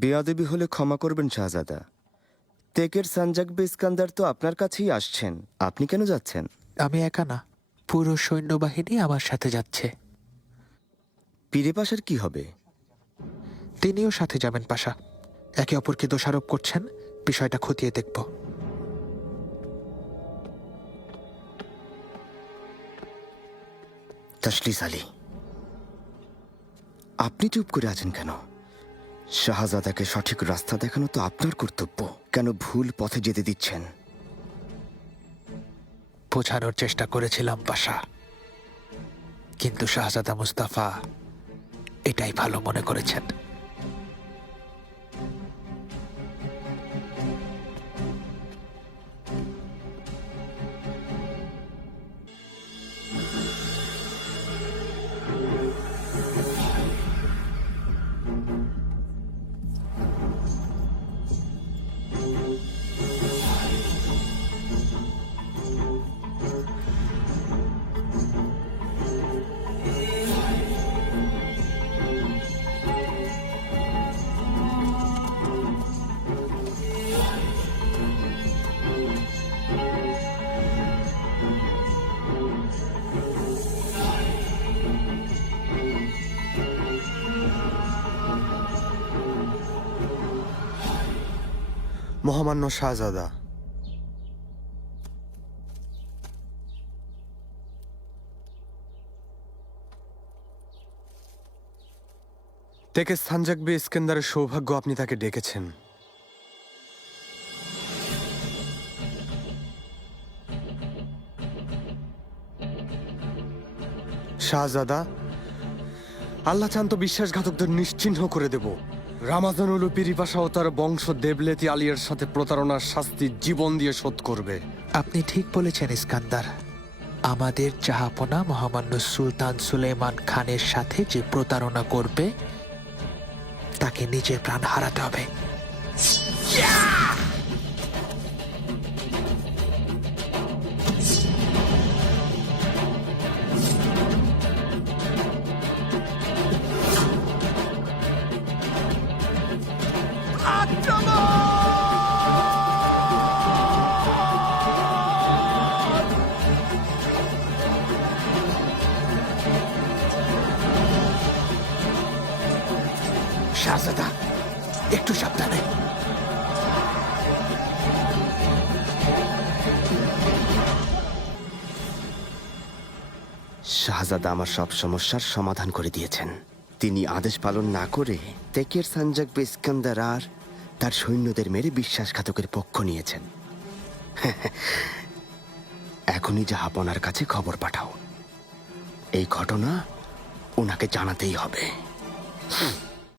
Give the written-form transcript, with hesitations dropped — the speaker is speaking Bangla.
বেয়াদবি হলে ক্ষমা করবেন শাহজাদা। তেকের সানজাকবে ইস্কান্দার তো আপনার কাছেই আসছেন, আপনি কেন যাচ্ছেন? আমি একা না, পুরো সৈন্যবাহিনী আমার সাথে যাচ্ছে। পীরে পাশার কি হবে? তিনিও সাথে যাবেন পাশা। একে অপরকে দোষারোপ করছেন, বিষয়টা খতিয়ে দেখব। তশলিস আলী, আপনি চুপ করে আছেন কেন? শাহজাদাকে সঠিক রাস্তা দেখানো তো আপনার কর্তব্য, কেন ভুল পথে যেতে দিচ্ছেন? বোঝানোর চেষ্টা করেছিলাম পাশা, কিন্তু শাহজাদা মুস্তাফা এটাই ভালো মনে করেছেন। মহামান্য শাহজাদা, তেকে সানজাকবে ইস্কান্দারের সৌভাগ্য আপনি তাকে ডেকেছেন। শাহজাদা, আল্লাহ চান তো বিশ্বাসঘাতকদের নিশ্চিহ্ন করে দেব। রামাজানুল পিরিপাশা ও তার বংশ দেবলেতি আলিয়ার সাথে প্রতারণার শাস্তি জীবন দিয়ে শোধ করবে। আপনি ঠিক বলেছেন ইস্কান্দার। আমাদের জাহাপনা মহামান্য সুলতান সুলেমান খানের সাথে যে প্রতারণা করবে তাকে নিজের প্রাণ হারাতে হবে। শাহজাদা, একটু সাবধানে। শাহজাদা আমার সব সমস্যার সমাধান করে দিয়েছেন। তিনি আদেশ পালন না করে তেকের সানজাকবে ইস্কান্দার আর তার সৈন্যদের মেরে বিশ্বাসঘাতকের পক্ষ নিয়েছেন। এখনই জাহাপনার কাছে খবর পাঠাও, এই ঘটনা ওনাকে জানাতেই হবে।